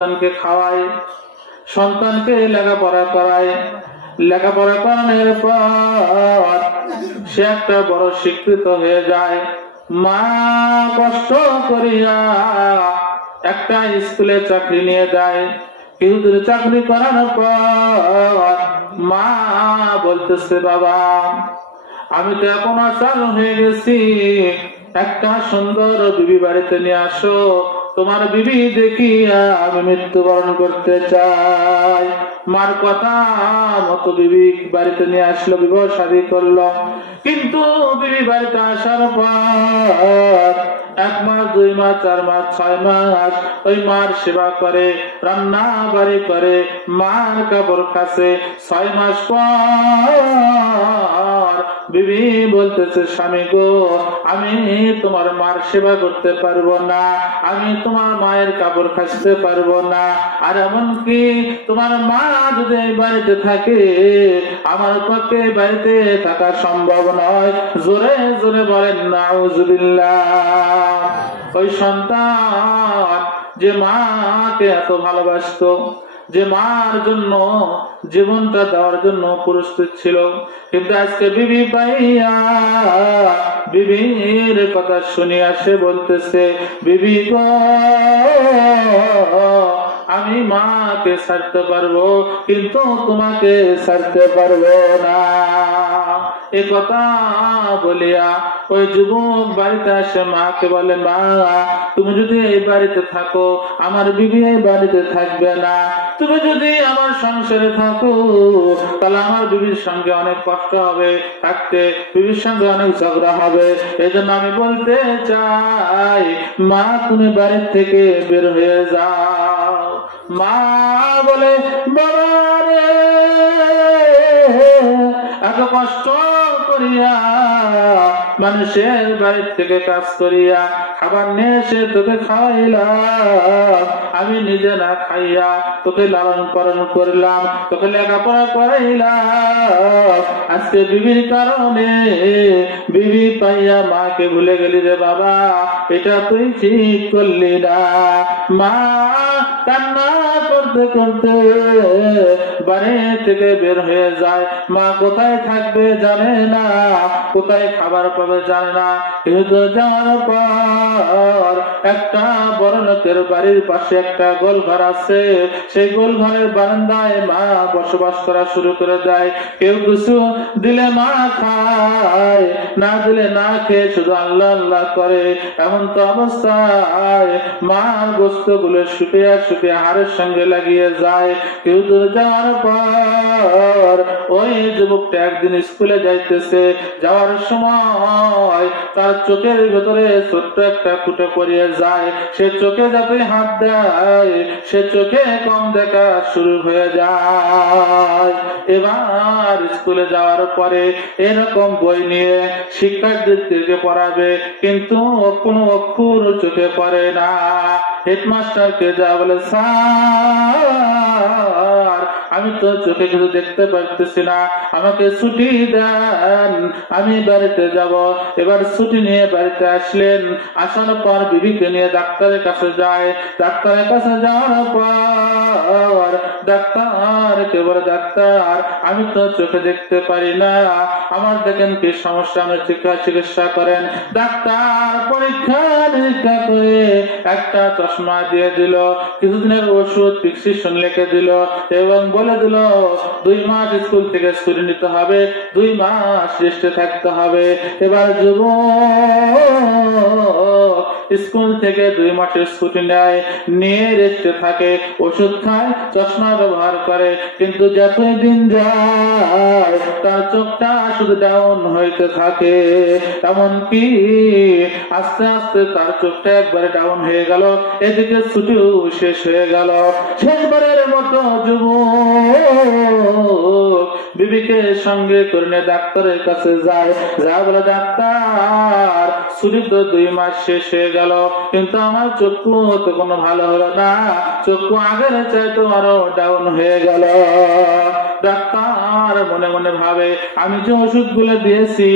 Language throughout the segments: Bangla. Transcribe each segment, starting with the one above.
সন্তানকে খাওয়ায়, সন্তানকে লেখাপড়া করায়, লেখাপড়া করানোর পর সে একটা বড় শিক্ষিত হয়ে যায়। মা কষ্ট করিয়া একটা স্কুলে চাকরি নিয়ে যায়, কিন্তু চাকরি করানোর পর মা বলতেছে, বাবা আমি তো এখন অচল হয়ে গেছি, একটা সুন্দর বিবি বাড়িতে নিয়ে আসো, তোমার বিবি দেখিয়া আমি মৃত্যুবরণ করতে চাই। মার কথা মতো বিবি বাড়িতে নিয়ে আসলো, বিবাহ শাদী করলো। কিন্তু বিবি বাড়িতে আসার পর 1 মাস 2 মাস 4 মাস 6 মাস ওই মার সেবা করে, রান্না বাড়ি করে, মার কাপড় কাচে। 6 মাস পর বিবি বলতেছে, স্বামী গো আমি তোমার মার সেবা করতে পারবো না, আমি তোমার মায়ের কাপড় কাচতে পারবো না, আর এমনকি তোমার মা যদি এই বাড়িতে থাকে আমার পক্ষে বাড়িতে থাকা সম্ভব নয়। জোরে জোরে বলেন নাউজুবিল্লাহ। ওই সন্তান যে মাকে এত ভালোবাসতো, যে মার জন্য জীবনটা দেওয়ার জন্য প্রস্তুত ছিল, কিন্তু আজকে বিবি পাইয়া বিবির কথা শুনিয়া সে বলতেছে, বিবি গো আমি মাকে ছাড়তে পারবো কিন্তু তোমাকে ছাড়তে পারবো না। এ কথা বলিয়া ওই যুবক বাড়িতে আসে, মাকে বলে, মা তুমি যদি এই বাড়িতে থাকো আমার বিবি এই বাড়িতে থাকবে না, তুমি যদি আমার সংসারে থাকো তাহলে আমার বিবির সঙ্গে অনেক কষ্ট হবে থাকতে, বিবির সঙ্গে অনেক ঝগড়া হবে। এই জন্য আমি বলতে চাই মা তুমি বাড়ির থেকে বের হয়ে যাও। মা বলে, বাবা রে এত কষ্ট করিয়া মানুষের বাড়ির থেকে কাজ করিয়া খাবার নিয়ে এসে তোকে খাওয়াইলাম, আমি নিজে না খাইয়া তোকে লালন পালন করলাম, তোকে লেখাপড়া করাইলাম, আজকে বিবির কারণে বিবি পাইয়া মাকে ভুলে গেলি রে বাবা, এটা তুই ঠিক করলি না। মা কান্না করতে করতে বাড়ি থেকে বের হয়ে যায়। মা কোথায় থাকবে জানে না, কোথায় খাবার পাবে জানে না, কিন্তু যাওয়ার পর একটা বড় লোকের বাড়ির পাশে একটা গোল ঘর আছে, সেই গোল ঘরের বারান্দায় মা বসবাস করা শুরু করে দেয়। কেউ কিছু দিলে মা খায়, না দিলে না খেয়ে শুধু আল্লাহ আল্লাহ করে। এমন তো অবস্থায় মা গোস্ত গুলো শুকিয়ে শুকিয়ে হাড়ের সঙ্গে লাগিয়ে যায়। কেউ দূর যাওয়ার পর ওই যুবকটা একদিন স্কুলে যাইতেছে, যাওয়ার সময় তার চোখের ভেতরে ছোট্ট একটা ফুটে পড়িয়ে যায়। সে চোখে যতই হাত দেয় সে চোখে কম দেখা শুরু হয়ে যায়। এবার স্কুলে যাওয়ার পরে এরকম বই নিয়ে শিক্ষার্থীদেরকে পড়াবে, কিন্তু কোনো অক্ষর চোখে পড়ে না। হেডমাস্টারকে যা বলে, স্যার আমি তো চোখে কিছু দেখতে পারতেছি না, আমাকে ছুটি দেন, আমি বাড়িতে যাব। এবার ছুটি নিয়ে বাড়িতে আসলেন, আসার পর বিবিকে নিয়ে ডাক্তারের কাছে যায়। ডাক্তারের কাছে যাওয়ার পর ডাক্তারকে বলে, ডাক্তার আমি তো চোখে দেখতে পারি না, আমার দেখেন কি সমস্যা, আমি চিকিৎসা করেন। ডাক্তার পরীক্ষা নিরীক্ষা করে একটা চশমা দিয়ে দিল, কিছুদিনের ওষুধ প্রেসক্রিপশন লিখে দিল এবং বলে দিল 2 মাস স্কুল থেকে ছুটি নিতে হবে, 2 মাস রেস্টে থাকতে হবে। এবার যুবক স্কুল থেকে 2 মাসের ছুটি নেয়, নিয়ে রেস্টে থাকে, ওষুধ খায়, চশমা ব্যবহার করে, কিন্তু যতই দিন যায় তার চোখটা শুধু ডাউন হইতে থাকে। এমনকি আস্তে আস্তে তার চোখটা একবারে ডাউন হয়ে গেল, এদিকে ছুটিও শেষ হয়ে গেল। শেষবারের মতো যুবক বিবিকে সঙ্গে করে ডাক্তারের কাছে যায়, যা বলে, ডাক্তার ছুটি তো 2 মাস শেষ হয়ে গেল, কিন্তু আমার চক্ষু তো কোনো ভালো হলো না, চক্ষু আগের চাইতে আরো ডাউন হয়ে গেল। ডাক্তার মনে মনে ভাবে আমি যে ওষুধগুলো দিয়েছি,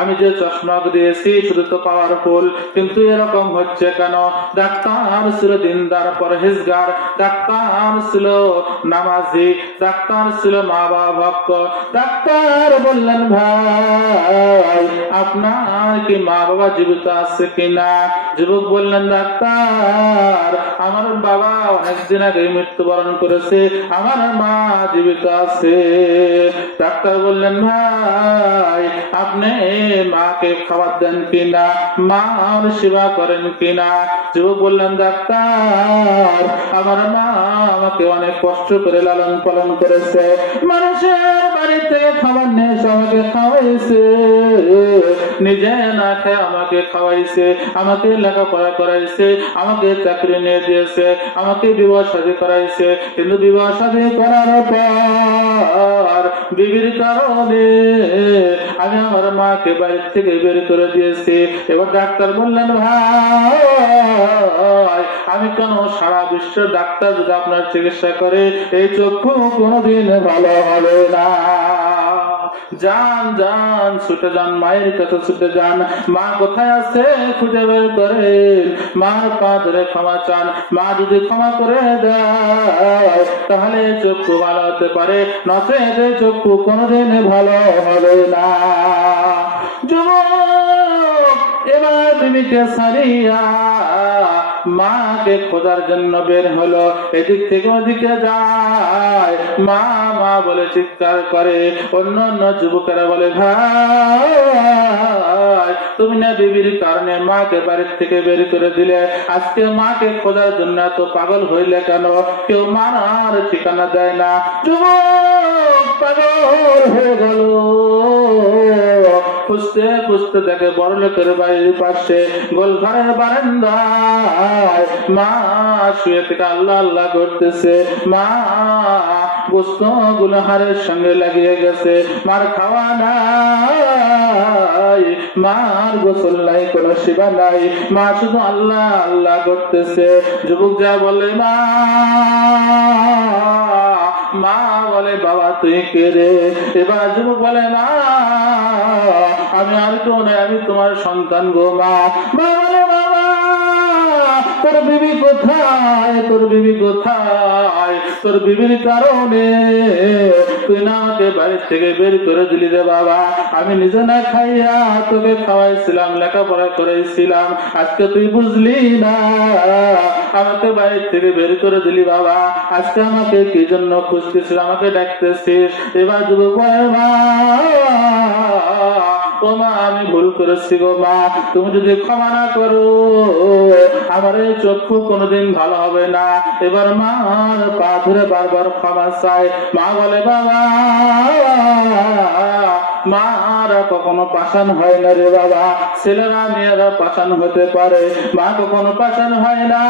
আমি যে চশমা দিয়েছি শুধু তো পাওয়ারফুল, কিন্তু এরকম হচ্ছে কেন? ডাক্তার ছিল দিনদার পরহেজগার, ডাক্তার ছিল নামাজি, ডাক্তার ছিল মা বাবা ভক্ত। ডাক্তার বললেন ভাই আপনার কি মা বাবা জীবিত আছে কিনা? যুবক বললেন ডাক্তার আমার বাবা অনেকদিন আগে মৃত্যুবরণ করেছে, আমার মা জীবিত আছে। ডাক্তার বললেন ভাই আপনি মাকে খাবার দেন কিনা, মার সেবা করেন কিনা? যুবক বললেন ডাক্তার আমার মা আমাকে অনেক কষ্ট করে লালন পালন করেছে, মানুষের বাড়ি থেকে খাবার নিয়ে আমাকে খাওয়াইছে, নিজে না খেয়ে আমাকে খাওয়াইছে, আমাকে লেখাপড়া করাইছে, আমাকে চাকরি নিয়ে দিয়েছে, আমাকে বিবাহ শাদী করাইছে। কিন্তু বিবাহ শাদী করার পর বিবির কারণে আমি আমার মাকে বাড়ি থেকে বের করে দিয়েছি। এবার ডাক্তার বললেন ভাই আমি কেন সারা বিশ্বের ডাক্তার যদি আপনার চিকিৎসা করে এই চক্ষু কোনোদিন ভালো হবে না। যান যান ছুটে যান, মায়ের কাছে ছুটে যান, মা কোথায় আছে খুঁজে বের করেন, মার পা ধরে ক্ষমা চান। মা যদি ক্ষমা করে দেয় তাহলে চক্ষু ভালো হতে পারে, নচেত চক্ষু কোনোদিন ভালো হবে না। যুবক এবার বিবিকে ছাড়িয়া মাকে খোঁজার জন্য বের হলো, এদিক থেকে ওদিকে যায়, মা মা বলে চিৎকার করে। অন্য অন্য যুবকেরা বলে ভাই তুমি না বিবির কারণে মাকে বাড়ির থেকে বের করে দিলে, আজকে মাকে খোঁজার জন্য এত পাগল হইলে কেন? কেউ মার ঠিকানা দেয় না। যুবক পাগল হয়ে গেল, খুঁজতে খুঁজতে দেখে বড় লোকের বাড়ির পাশে গোল ঘরের বারান্দায় মা শুয়ে থেকে আল্লাহ আল্লাহ করতেছে। মা গোস্ত গুলো হাড়ের সঙ্গে লাগিয়ে গেছে, মার খাওয়া নাই, মার গোসল নাই, কোন সেবা নাই, মা শুধু আল্লাহ আল্লাহ করতেছে। যুবক যা বলে মা, মা বলে বাবা তুই কে রে? এবার যুবক বলে মা আমি আর কেউ নয়, আমি তোমার সন্তান গো মা। মা বলে বাবা তোর বিবি কোথায়? তোর বিবি কোথায়? তোর বিবির কারণে তুই না আমাকে বাড়ির থেকে বের করে দিলি রে বাবা, আমি নিজে না খাইয়া তোকে খাওয়াইছিলাম, লেখাপড়া করাইছিলাম, আজকে তুই বুঝলি না, আমাকে বাড়ির থেকে বের করে দিলি বাবা, আজকে আমাকে কি জন্য খুঁজতেছিস, আমাকে ডাকতেছিস? এবার যুবক বলে মা ও মা আমি ভুল করেছি গো মা, তুমি যদি ক্ষমা না করো আমার এই চক্ষু কোনোদিন ভালো হবে না। এবার মার পা ধরে বারবার ক্ষমা চায়। মা বলে বাবা মারা কখনো পাষাণ হয় না রে বাবা, ছেলেরা মেয়েরা পাষাণ হতে পারে, মা কখনো পাষাণ হয় না।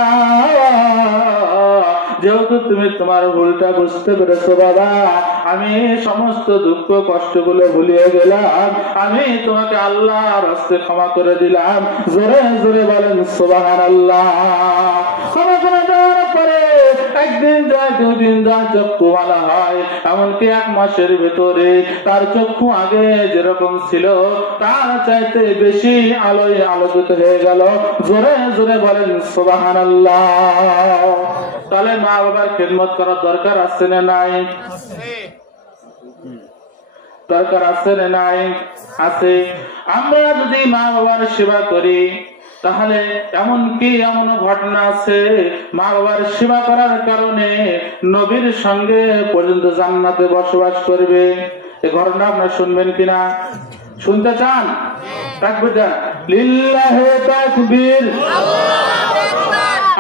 যেহেতু তুমি তোমার ভুলটা বুঝতে পেরেছো বাবা, আমি সমস্ত দুঃখ কষ্ট গুলো ভুলিয়ে গেলাম, আমি তোমাকে আল্লাহর হস্তে ক্ষমা করে দিলাম। জোরে জোরে বলেন সুবহানাল্লাহ। ক্ষমা করে দেওয়ার পরে একদিন যায়, দুদিন যায়, চক্ষু ভালো হয়, এমনকি 1 মাসের ভেতরে তার চক্ষু আগে যেরকম ছিল তার চাইতে বেশি আলোয় আলোকিত হয়ে গেল। জোরে জোরে বলেন সুবহানাল্লাহ। তাহলে মা বাবার খেদমত করার দরকার আছে না নাই? দরকার আছে না নাই? আছে। আমরা যদি মা বাবার সেবা করি তাহলে এমন ঘটনা আছে, মা বাবার সেবা করার কারণে নবীর সঙ্গে পর্যন্ত জান্নাতে বসবাস করবে। এই ঘটনা আপনারা শুনবেন কিনা? শুনতে চান? তাকবীর দেন, লিল্লাহি তাকবীর,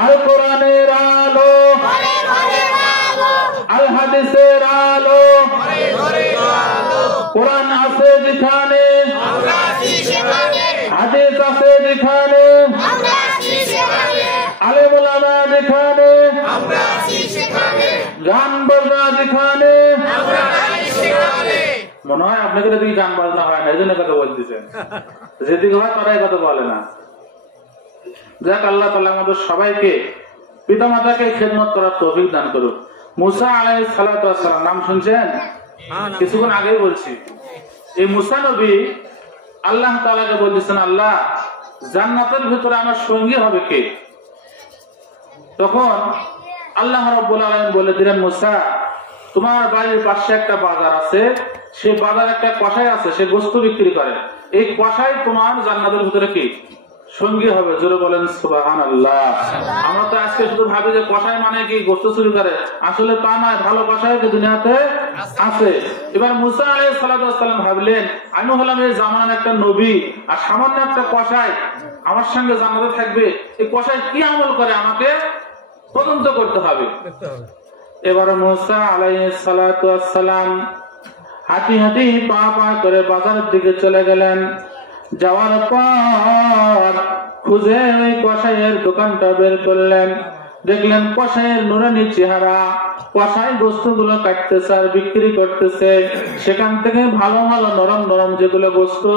আল কোরআনের আলো, আল হাদিসের আলো, কোরআন আছে যেখানে, হাদিস আছে যেখানে, আলেম ওলামা যেখানে, গান বাজনা যেখানে। মনে হয় আপনাকে দিকে গান বাজনা হয় না, এই জন্য কথা বলতেছেন, যেদিকে হয় তারাই কথা বলে না। যাক, আল্লাহ তাআলা আমাদের সবাইকে পিতা মাতাকে খেদমত করার তৌফিক দান করুন। মুসা আলাইহিস সালাতু ওয়াস সালাম নাম শুনছেন? কিছুক্ষণ আগেই বলছি, এই মুসা নবী আল্লাহ তাআলাকে বলতেছেন, আল্লাহ জান্নাতের ভিতরে আমার সঙ্গী হবে কে? তখন আল্লাহ রাব্বুল আলামিন বলে দিলেন, মুসা তোমার বাড়ির পাশে একটা বাজার আছে, সেই বাজারে একটা কসাই আছে, সে গোশত বিক্রি করে, এই কসাই তোমার জান্নাতের ভিতরে কি সঙ্গী হবে। জোরে বলেন সুবহানাল্লাহ। আমরা তো আজকে শুধু ভাবি যে কসাই মানে কি গোশত চুরি করে, আসলে তা নয়, ভালো কসাই কি দুনিয়াতে আছে। এবার মুসা আলাইহিস সালাম ভাবলেন, আমি হলাম এই জামানার একটা নবী, আর সামান্য একটা কসাই আমার সঙ্গে জান্নাতে থাকবে, এই কসাই কি আমল করে আমাকে তদন্ত করতে হবে। এবার মুসা আলাইহিস সালাম হাঁটি হাঁটি পা পা করে বাজারের দিকে চলে গেলেন। যাওয়ার পর খুঁজে ওই কসাইয়ের দোকানটা বের করলেন, দেখলেন কসাইয়ের নুরানি চেহারা, কসাই বস্তুগুলো কাটতেছে আর বিক্রি করতেছে। সেখান থেকে ভালো ভালো নরম নরম যেগুলো বস্তু,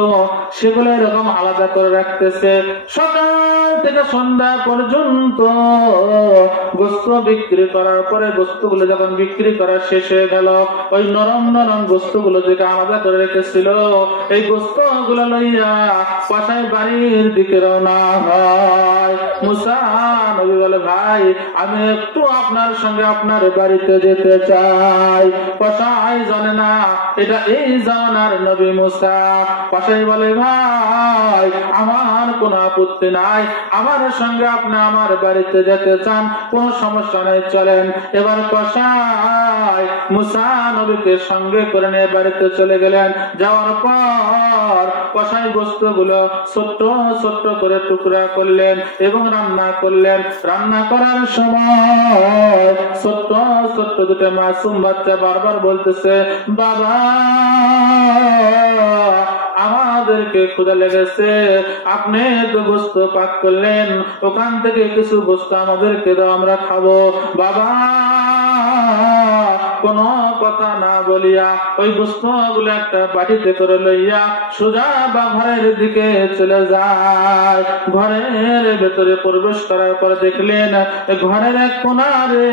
সেগুলো এরকম আলাদা করে রাখতেছে। সকাল থেকে সন্ধ্যা পর্যন্ত বস্তু বিক্রি করার পরে বস্তুগুলো যখন বিক্রি করা শেষ হয়ে গেল, ওই নরম নরম বস্তুগুলো যেটা আলাদা করে রেখেছিল, এই বস্তুগুলো লইয়া কসাই বাড়ির দিকে রওনা হয়। মুসা নবী বলে, ভাই আমি একটু আপনার সঙ্গে আপনার বাড়িতে যেতে চাই। কসাই জানে না এটা এই জামানার নবী মুসা। কসাই বলে, ভাই আমার কোনো আপত্তি নাই, আমার সঙ্গে আপনি আমার বাড়িতে যেতে চান, কোনো সমস্যা নেই, চলেন। এবার কসাই মুসা নবীকে সঙ্গে করে নিয়ে বাড়িতে চলে গেলেন। যাওয়ার পর কসাই বস্তুগুলো ছোট্ট ছোট্ট করে টুকরা করলেন এবং রান্না করলেন। রান্না করার সময় ছোট্ট ছোট্ট দুটো মাসুম বাচ্চা বারবার বলতেছে, বাবা আমাদেরকে ক্ষুধা লেগেছে, আপনি তো গোশত পাক করলেন, ওখান থেকে কিছু গোশত আমাদেরকে দাও, আমরা খাবো। বাবা কোন কথা না বলিয়া ওই বস্তুগুলো একটা বাটিতে করে লইয়া সোজা বা ঘরের দিকে চলে যায়। ঘরের ভেতরে প্রবেশ করার পর দেখলেন ঘরের এক কোণারে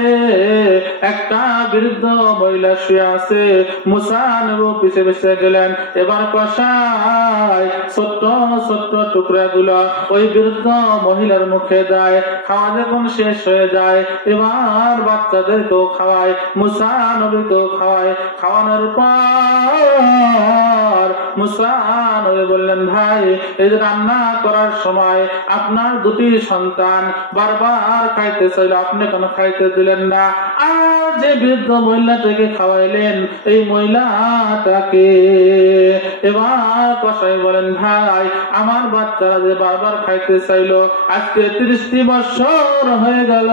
একটা বৃদ্ধ মহিলা শুয়ে আছে। মুসা নবী পিছে পিছে গেলেন। এবার কসাই ছোট্ট ছোট্ট টুকরা গুলো ওই বৃদ্ধ মহিলার মুখে দেয়। খাওয়া যখন শেষ হয়ে যায়, এবার বাচ্চাদেরকেও খাওয়ায়, মুসা নবীকেও খাওয়ায়। খাওয়ানোর পর মুসা নবী বললেন, ভাই এই যে রান্না করার সময় আপনার দুটি সন্তান বারবার খাইতে চাইল, আপনি কেন খাইতে দিলেন না? আর যে বৃদ্ধ মহিলাটাকে খাওয়াইলেন, এই মহিলাটাকে। এবার কসাই বলেন, ভাই আমার বাচ্চারা যে বারবার খাইতে চাইলো, আজকে 30 বছর হয়ে গেল,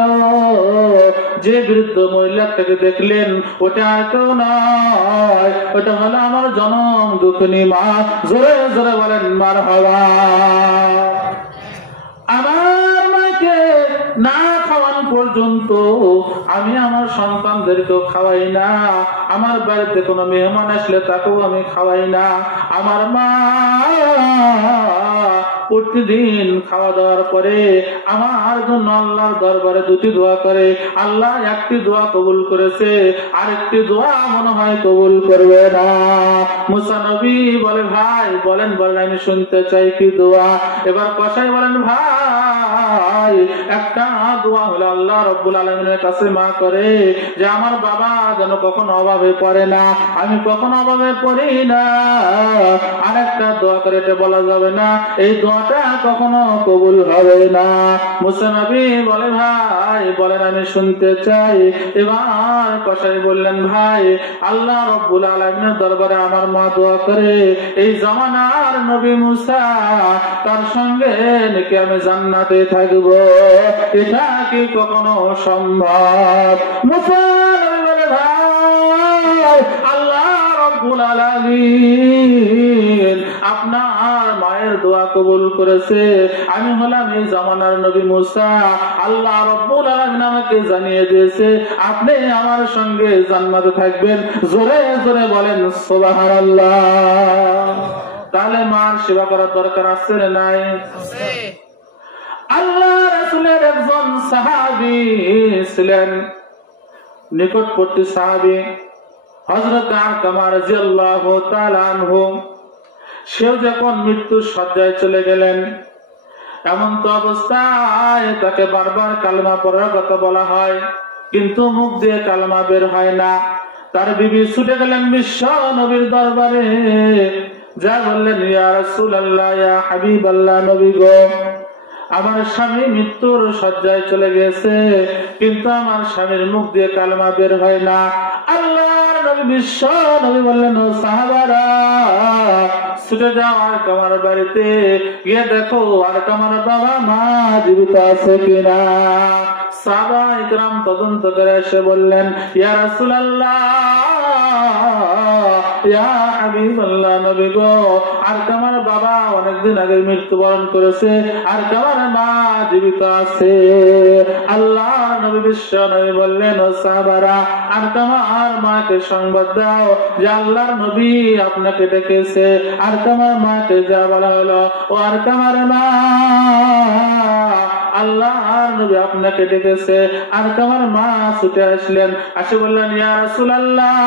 যে বৃদ্ধ মহিলাটাকে দেখলেন ওটা আর কেউ নয়, ওটা হলো আমার জনম দুঃখিনী মা। জোরে জোরে বলেন মারহাবা। আমার মাকে না খাওয়ানো পর্যন্ত আমি আমার সন্তানদেরকেও খাওয়াই না, আমার বাড়িতে কোনো মেহমান আসলে তাকেও আমি খাওয়াই না। আমার মা প্রতিদিন খাওয়া দাওয়ার পরে আমার জন্য আল্লাহর দরবারে দুটি দোয়া করে। আল্লাহ একটি দোয়া কবুল করেছে, আরেকটি দোয়া মনে হয় কবুল করবে না। মুসা নবী বলে, ভাই বলেন বলেন, আমি শুনতে চাই কি দোয়া। এবার কসাই বলেন, ভাই একটা দোয়া হলো আল্লাহ রাব্বুল আলামিনের কাছে মা করে যে আমার বাবা যেন কখনো অভাবে পড়ে না, আমি কখনো অভাবে পড়ি না। আরেকটা দোয়া করে এটা বলা যাবে না, এই দোয়াটা কখনো কবুল হবে না। মুসা নবী বলে, ভাই বলেন আমি শুনতে চাই। এবার কসাই বললেন, ভাই আল্লাহ রাব্বুল আলামিনের দরবারে আমার মা দোয়া করে এই জামানার নবী মুসা তার সঙ্গে নাকি আমি জান্নাতে থাকবো, এটা কি কখনো সম্ভব? মুসা নবী বলে, ভাই আল্লাহ রাব্বুল আলামিন আপনার মায়ের দোয়া কবুল করেছে। আমি হলাম এই জামানার নবী মুসা, আল্লাহ রাব্বুল আলামিন আমাকে জানিয়ে দিয়েছে আপনি আমার সঙ্গে জান্নাতে থাকবেন। জোরে জোরে বলেন সুবহানাল্লাহ। তাহলে মার সেবা করার দরকার আছে না নাই? আল্লাহ রাসূলের একজন সাহাবী ছিলেন, নিকটবর্তী সাহাবী। হযরত আরকামা রাদিয়াল্লাহু তাআলা আনহু সেও যখন মৃত্যুর শয্যায় চলে গেলেন, এমন তো অবস্থায় তাকে বারবার কালেমা পড়ার কথা বলা হয়, কিন্তু মুখ দিয়ে কালেমা বের হয় না। তার বিবি ছুটে গেলেন বিশ্ব নবীর দরবারে, যা বললেন, ইয়া রাসূলুল্লাহ, ইয়া হাবিবাল্লাহ, নবী গো, আমার স্বামী মৃত্যুর শয্যায় চলে গেছে, কিন্তু আমার স্বামীর মুখ দিয়ে কালেমা বের হয় না। আল্লাহর নবী বিশ্ব নবী বললেন, ও সাহাবারা, ছুটে যাও আরকামার বাড়িতে, গিয়ে দেখো আরকামার বাবা মা জীবিত আছে কিনা। সাহাবা ইকরাম তদন্ত করে এসে বললেন, ইয়া রাসূলুল্লাহ, ইয়া হাবিবাল্লাহ, নবী গো, আরকামার বাবা অনেকদিন আগে মৃত্যুবরণ করেছে, আরকামার মা জীবিত আছে। আল্লাহ নবী বিশ্ব নবী বললেন, ও সাহাবারা, আরকামার মাকে সংবাদ দাও যে আল্লাহর নবী আপনাকে ডেকেছে। আরকামার মাকে যা বলা হলো, ও আরকামার মা, আল্লাহর নবী আপনাকে ডেকেছে। আরকামার মা ছুটে আসলেন, আসে বললেন, ইয়া রাসূলুল্লাহ,